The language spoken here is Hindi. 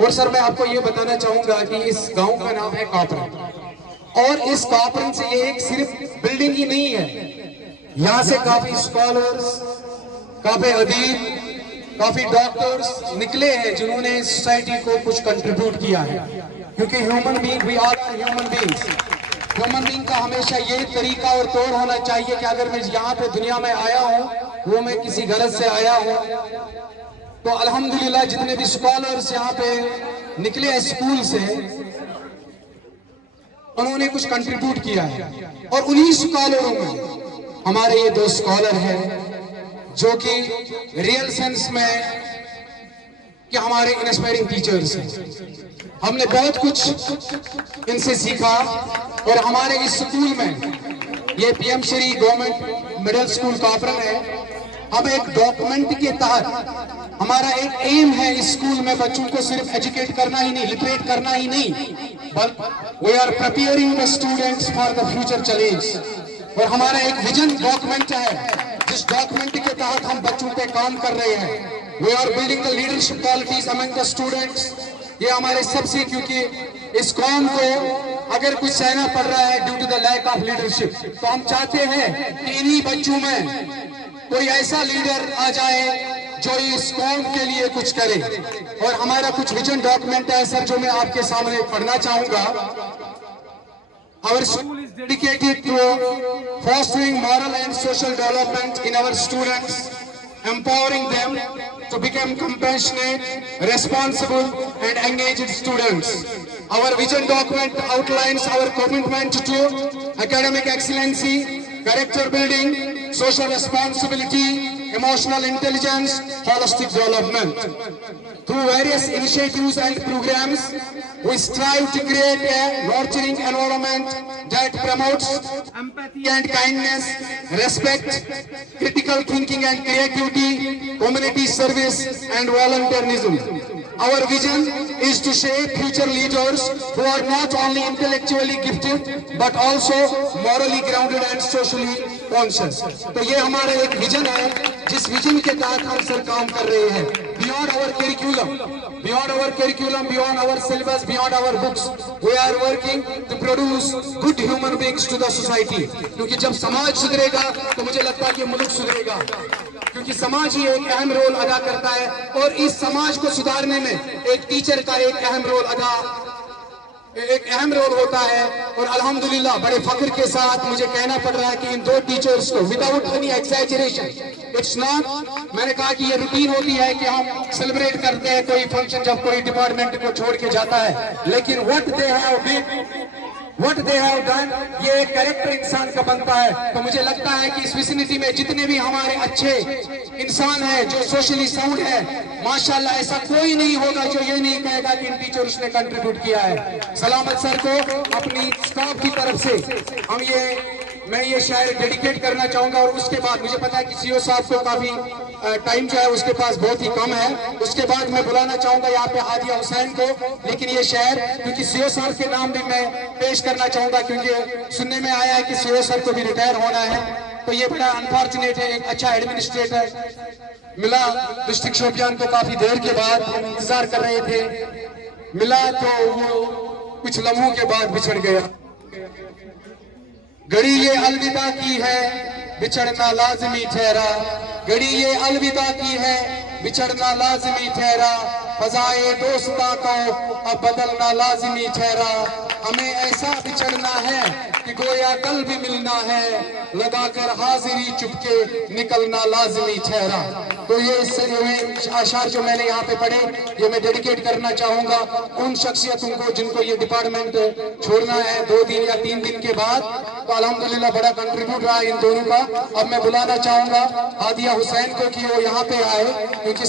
और सर मैं आपको ये बताना चाहूंगा कि इस गांव का नाम है कापरन, और इस कापरन से ये एक सिर्फ बिल्डिंग ही नहीं है, यहाँ से काफी स्कॉलर्स, काफी अदीब, काफी डॉक्टर्स निकले हैं जिन्होंने सोसाइटी को कुछ कंट्रीब्यूट किया है। क्योंकि human being, we are human beings. Human being का हमेशा ये तरीका और तौर होना चाहिए कि अगर मैं यहाँ पे दुनिया में आया हूँ वो मैं किसी गरज से आया हूँ। तो अल्हम्दुलिल्लाह जितने भी स्कॉलर्स यहाँ पे निकले हैं स्कूल से, उन्होंने कुछ कंट्रीब्यूट किया है। और उन्हीं स्कॉलरों में हमारे ये दो स्कॉलर हैं जो कि रियल सेंस में कि हमारे इंस्पायरिंग टीचर्स हैं। हमने बहुत कुछ इनसे सीखा। और हमारे इस स्कूल में, ये PM Shri government middle school Kapran है, हम एक डॉक्यूमेंट के तहत हमारा एक एम है इस स्कूल में बच्चों को सिर्फ एजुकेट करना ही नहीं, लिटरेट करना ही नहीं, but we are preparing the students for the future challenge. और हमारा एक विजन डॉक्यूमेंट है, जिस डॉक्यूमेंट के तहत हम बच्चों पे काम कर रहे हैं। We are building the leadership qualities among the students. ये हमारे सबसे, क्योंकि इस कौम को अगर कुछ सहना पड़ रहा है due to the lack of leadership, तो हम चाहते हैं कि इन्हीं बच्चों में कोई ऐसा लीडर आ जाए जो इस कौम के लिए कुछ करे। और हमारा कुछ विजन डॉक्यूमेंट है सर, जो मैं आपके सामने पढ़ना चाहूंगा। Our school is dedicated to fostering moral and social development in our students, empowering them to become compassionate, responsible and engaged students. Our vision document outlines our commitment to academic excellency, character building, social responsibility, emotional intelligence, holistic development. Through various initiatives and programs, we strive to create a nurturing environment that promotes empathy and kindness, respect, critical thinking and creativity, community service and volunteerism. Our vision is to shape future leaders who are not only intellectually gifted but also morally grounded and socially conscious. तो ये हमारा एक विजन है, जिस विजन के तहत हम सर काम कर रहे हैं। Beyond our curriculum, beyond our syllabus, beyond our books, we are working to produce good human beings to the society. क्योंकि जब समाज सुधरेगा तो मुझे लगता है कि मुल्क सुधरेगा, क्योंकि समाज ही एक अहम रोल अदा करता है। और इस समाज को सुधारने में एक टीचर का एक अहम रोल होता है। और अल्हम्दुलिल्लाह बड़े फख्र के साथ मुझे कहना पड़ रहा है कि इन दो टीचर्स को, विदाउट एनी एक्सैजरेशन, इट्स नॉट, मैंने कहा कि ये रूटीन होती है कि हम सेलिब्रेट करते हैं कोई फंक्शन जब कोई डिपार्टमेंट को छोड़ के जाता है, लेकिन व्हाट दे हैव डन, ये एक कैरेक्टर इंसान का बनता है। तो मुझे लगता है कि इस विसिनिटी में जितने भी हमारे अच्छे इंसान हैं जो सोशली साउंड है, माशाल्लाह ऐसा कोई नहीं होगा जो ये नहीं कहेगा कि इन टीचर्स ने कंट्रीब्यूट किया है। सलामत सर को अपनी स्टाफ की तरफ से मैं ये शायर डेडिकेट करना चाहूंगा। और उसके बाद मुझे पता है कि सीओ साहब को काफी टाइम जो है उसके पास बहुत ही कम है। उसके बाद मैं बुलाना चाहूंगा यहाँ पे हादिया हुसैन को, लेकिन ये शायर क्योंकि सीओ साहब के नाम भी मैं पेश करना चाहूंगा, क्योंकि सुनने में आया है कि सीओ सर को भी रिटायर होना है। तो ये बड़ा अनफॉर्चुनेट है, एक अच्छा एडमिनिस्ट्रेटर मिला डिस्ट्रिक्ट शोपियान को, काफी देर के बाद हम इंतजार कर रहे थे, मिला तो वो कुछ लम्हों के बाद बिछड़ गया। घड़ी ये अलविदा की है, बिछड़ना लाजमी ठहरा, घड़ी ये अलविदा की है, बिछड़ना लाजमी ठहरा, फजाए दोस्ता को अब बदलना लाजमी ठहरा। हमें ऐसा बिछड़ना है कि गोया कल भी मिलना है, लगाकर हाजिरी चुपके निकलना लाजमी ठहरा। तो ये आशार जो मैंने यहाँ पे पढ़े, ये मैं डेडिकेट करना चाहूंगा उन शख्सियतों को जिनको ये डिपार्टमेंट छोड़ना है 2 दिन या 3 दिन के बाद। तो अल्हम्दुलिल्लाह बड़ा कंट्रीब्यूट रहा इन दोनों का। अब मैं बुलाना चाहूंगा हादिया हुसैन को कि वो यहाँ पे आए, क्योंकि